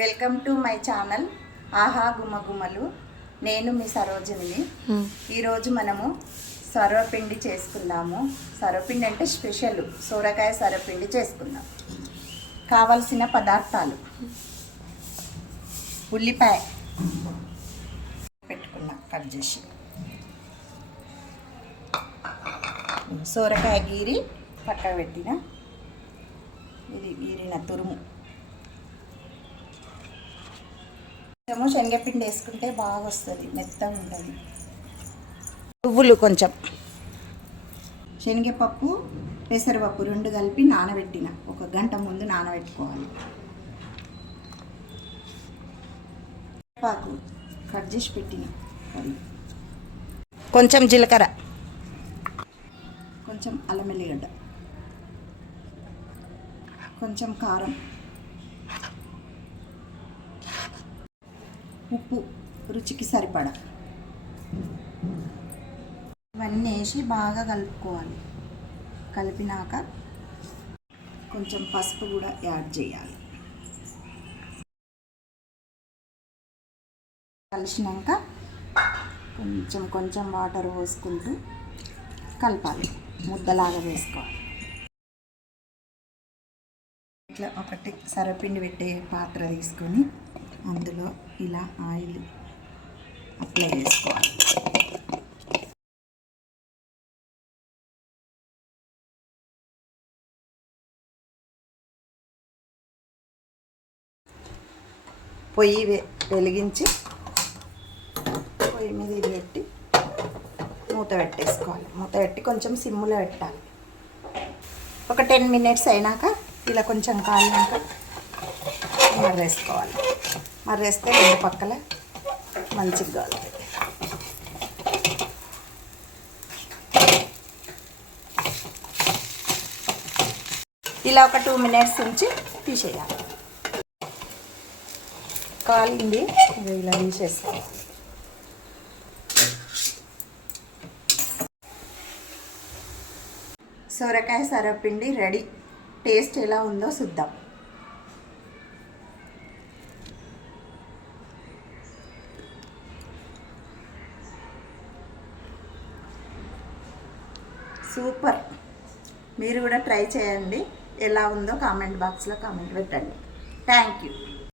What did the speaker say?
Welcome to my channel ఆహా గుమ్మగుమ్మలు. నేను మీ సరోజిని. ఈరోజు మనము సర్వపిండి చేసుకుందాము. సర్వపిండి అంటే స్పెషల్ సోరకాయ సర్వపిండి చేసుకుందాం. కావలసిన పదార్థాలు: ఉల్లిపాయ పెట్టుకున్నా కట్ చేసి, సోరకాయ గీరి పక్క పెట్టిన, ఇది గీరిన తురుము, కొంచెము శనగపిండి వేసుకుంటే బాగా వస్తుంది, మెత్తగా ఉంటుంది. పువ్వులు కొంచెం, శనగపప్పు పెసరపప్పు రెండు కలిపి నానబెట్టిన, 1 గంట ముందు నానబెట్టుకోవాలి. పాకు కట్ చేసి పెట్టిన, కొంచెం జీలకర్ర, కొంచెం అల్లం వెల్లిగడ్డ, కొంచెం కారం, ఉప్పు రుచికి సరిపడా. ఇవన్నీ వేసి బాగా కలుపుకోవాలి. కలిపినాక కొంచెం పసుపు కూడా యాడ్ చేయాలి. కలిసినాక కొంచెం కొంచెం వాటర్ పోసుకుంటూ కలపాలి, ముద్దలాగా వేసుకోవాలి. ఇట్లా ఒకటి సర్వపిండి పెట్టే పాత్ర తీసుకొని అందులో ఇలా ఆయిల్ అప్లై చేసుకోవాలి. పొయ్యి వెలిగించి పొయ్యి మీద ఇది పెట్టి మూత పెట్టేసుకోవాలి. మూత పెట్టి కొంచెం సిమ్లో పెట్టాలి. ఒక 10 మినిట్స్ అయినాక ఇలా కొంచెం కాలినాక మర్రేసుకోవాలి. మర్రేస్తే 2 పక్కల మంచిగా కాలుతుంది. ఇలా ఒక 2 మినిట్స్ ఉంచి తీసేయాలి. కాలింది, ఇలా తీసేసుకోవాలి. సొరకాయ సర్వపిండి రెడీ. టేస్ట్ ఎలా ఉందో చూద్దాం. సూపర్. మీరు కూడా ట్రై చేయండి. ఎలా ఉందో కామెంట్ బాక్స్లో కామెంట్ పెట్టండి. Thank you.